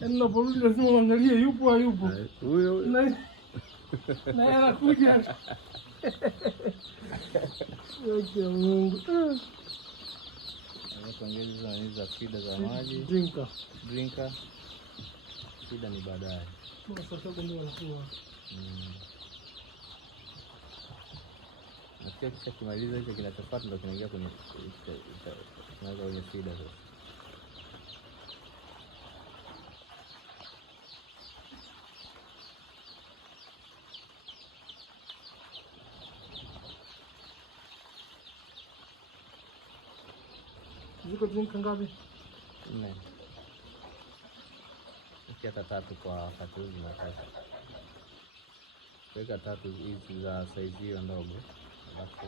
Yaani unaporudi lazima uangalie yupo hayupo. Huyo na anakuja. Yote Mungu. Anakuongeza hizo fida za maji. Drinker. Shida ni baadaye. Sasa ndio wanakuwa. Na kisha kimaliza hicho kinachofuata ndio kinaingia kwenye tunaanza kwenye fida sasa. Ziko drinka ngapi? 4. Ukiweka 3 kwa wakati huu zinatosha. Weka 3 hizi za size hiyo ndogo. Alafu